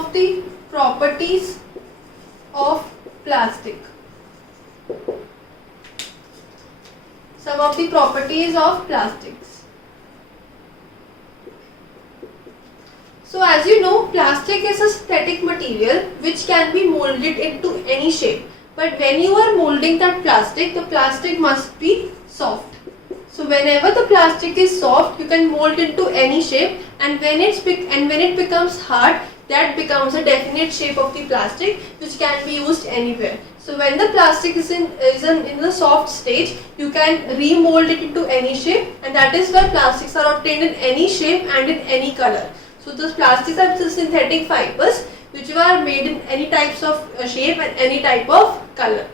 of the properties of plastic. Some of the properties of plastics. So as you know, plastic is a synthetic material which can be molded into any shape. But when you are molding that plastic, the plastic must be soft. So whenever the plastic is soft, you can mold into any shape, and when it becomes hard, that becomes a definite shape of the plastic which can be used anywhere. So when the plastic is in the soft stage, you can remold it into any shape, and that is why plastics are obtained in any shape and in any color. So those plastics are the synthetic fibers which are made in any types of shape and any type of color.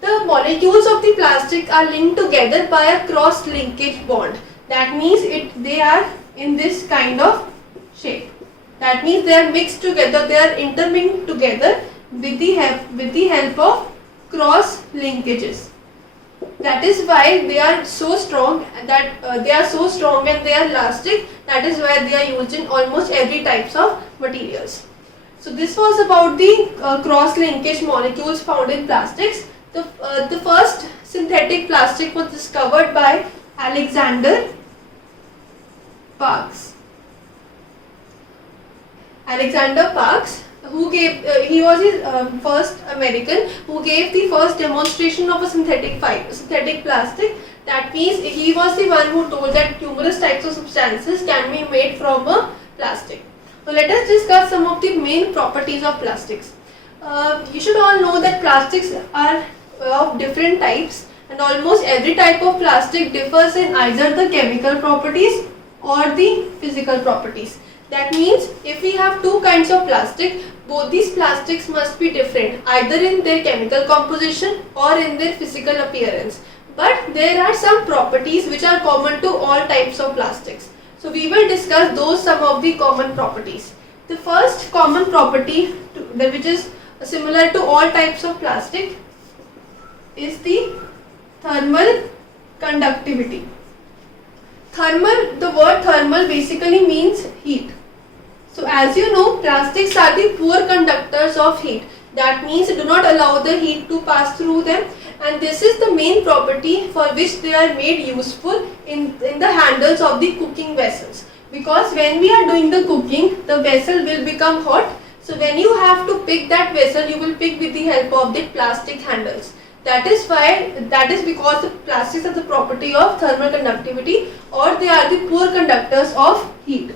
The molecules of the plastic are linked together by a cross linkage bond. That means they are in this kind of shape. That means they are mixed together, they are interlinked together with the help of cross linkages. That is why they are so strong and they are elastic. That is why they are used in almost every types of materials. So this was about the cross linkage molecules found in plastics. The first synthetic plastic was discovered by Alexander Parks. Alexander Parks, he was the first American who gave the first demonstration of a synthetic plastic. That means he was the one who told that numerous types of substances can be made from a plastic. So let us discuss some of the main properties of plastics. You should all know that plastics are of different types, and almost every type of plastic differs in either the chemical properties or the physical properties. That means if we have two kinds of plastic, both these plastics must be different either in their chemical composition or in their physical appearance. But there are some properties which are common to all types of plastics. So we will discuss some of the common properties. The first common property which is similar to all types of plastic is the thermal conductivity. The word thermal basically means heat. So as you know, plastics are the poor conductors of heat. That means do not allow the heat to pass through them, and this is the main property for which they are made useful in the handles of the cooking vessels. Because when we are doing the cooking, the vessel will become hot. So when you have to pick that vessel, you will pick with the help of the plastic handles. That is because the plastics have the property of thermal conductivity, or they are the poor conductors of heat,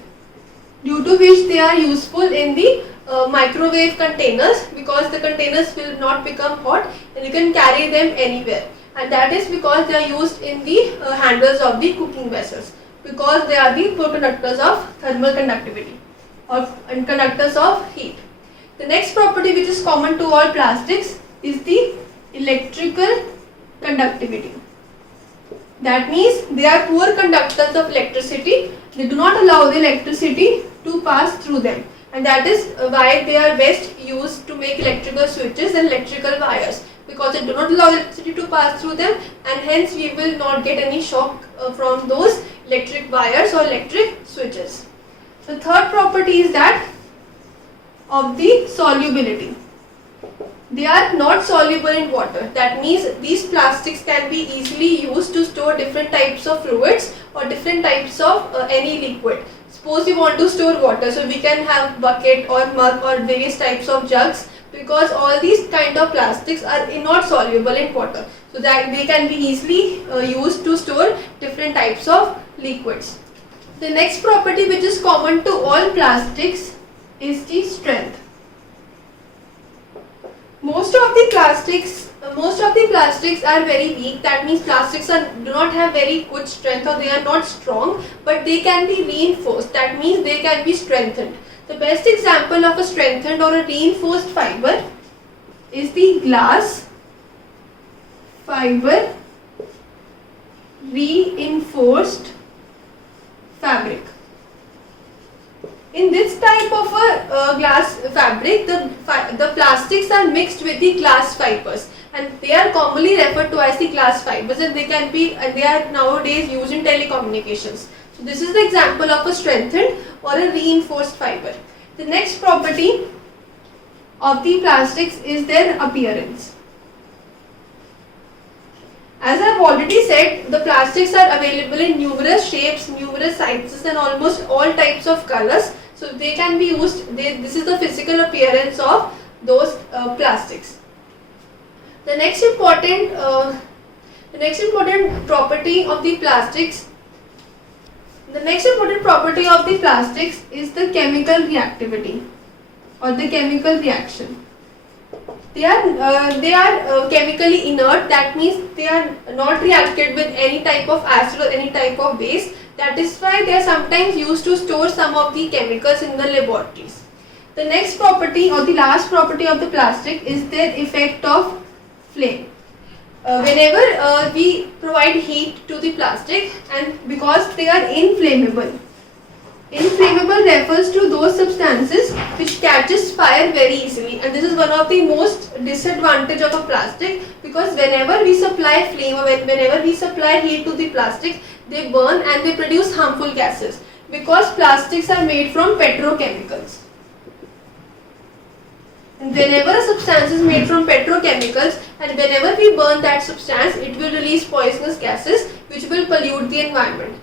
due to which they are useful in the microwave containers, because the containers will not become hot and you can carry them anywhere, and that is because they are used in the handles of the cooking vessels, because they are the poor conductors of thermal conductivity and conductors of heat. The next property which is common to all plastics is the electrical conductivity. That means they are poor conductors of electricity. They do not allow the electricity to pass through them, and that is why they are best used to make electrical switches and electrical wires, because they do not allow electricity to pass through them, and hence we will not get any shock from those electric wires or electric switches. The third property is that of the solubility. They are not soluble in water. That means these plastics can be easily used to store different types of fluids or different types of any liquid. Suppose we want to store water, so we can have bucket or mug or various types of jugs, because all these kind of plastics are not soluble in water. So that they can be easily used to store different types of liquids. The next property which is common to all plastics is the strength. Most of the plastics are very weak. That means plastics do not have very good strength, or they are not strong, but they can be reinforced. That means they can be strengthened. The best example of a strengthened or a reinforced fiber is the glass fiber reinforced fabric. In this type of a glass fabric, the plastics are mixed with the glass fibers, and they are commonly referred to as the glass fibers, and they are nowadays used in telecommunications. So this is the example of a strengthened or a reinforced fiber. The next property of the plastics is their appearance. As I have already said, the plastics are available in numerous shapes, numerous sizes and almost all types of colors. So they can be used, this is the physical appearance of those plastics. The next important property of the plastics is the chemical reactivity or the chemical reaction. They are chemically inert. That means they are not reacted with any type of acid or any type of base. That is why they are sometimes used to store some of the chemicals in the laboratories. The next property or the last property of the plastic is their effect of flame. Whenever we provide heat to the plastic, and because they are inflammable. Inflammable refers to those substances which catches fire very easily, and this is one of the most disadvantage of a plastic, because whenever we supply flame or whenever we supply heat to the plastic, they burn and they produce harmful gases, because plastics are made from petrochemicals. And whenever a substance is made from petrochemicals and whenever we burn that substance, it will release poisonous gases which will pollute the environment.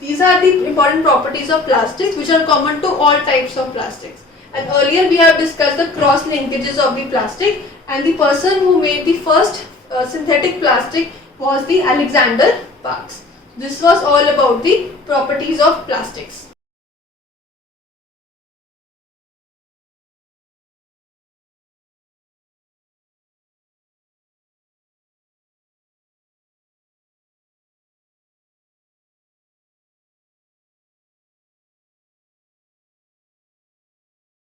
These are the important properties of plastics which are common to all types of plastics. And earlier we have discussed the cross linkages of the plastic, and the person who made the first synthetic plastic was the Alexander Parks. This was all about the properties of plastics.